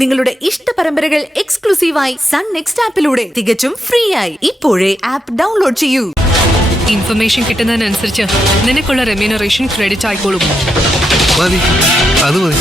നിങ്ങളുടെ ഇഷ്ട പരമ്പരകൾ എക്സ്ക്ലൂസീവായി സൺ നെക്സ്റ്റ് ആപ്പിലൂടെ തികച്ചും ഫ്രീ ആയി ഇപ്പോഴേ ആപ്പ് ഡൗൺലോഡ് ചെയ്യൂ. ഇൻഫർമേഷൻ കിട്ടുന്നതിനനുസരിച്ച് നിനക്കുള്ള റെമ്യൂണറേഷൻ ക്രെഡിറ്റ് ആയിക്കോളും. മതി, അത് മതി.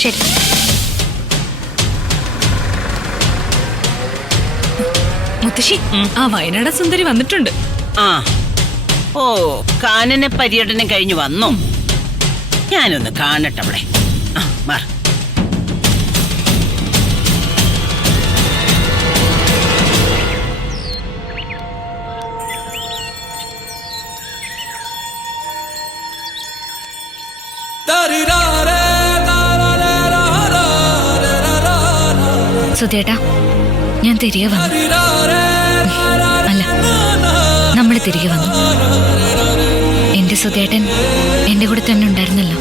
ശരി. മുത്തശ്ശി, ആ വയനാട് സുന്ദരി വന്നിട്ടുണ്ട്. ആ, ഓ, കാനന പര്യടനം കഴിഞ്ഞു വന്നു. ഞാനൊന്ന് കാണട്ടെ അവളെ. മാർ. സുധേട്ടാ, ഞാൻ തിരികെ വന്നു. അല്ല, നമ്മൾ തിരികെ വന്നു. എന്റെ സുധേട്ടൻ എന്റെ കൂടെ തന്നെ ഉണ്ടായിരുന്നല്ലോ.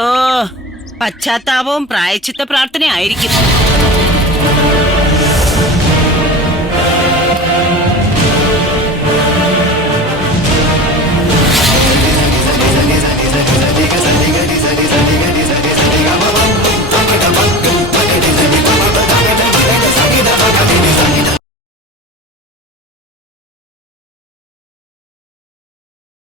ഓ, പശ്ചാത്താപവും പ്രായശ്ചിത്ത പ്രാർത്ഥന ആയിരിക്കും.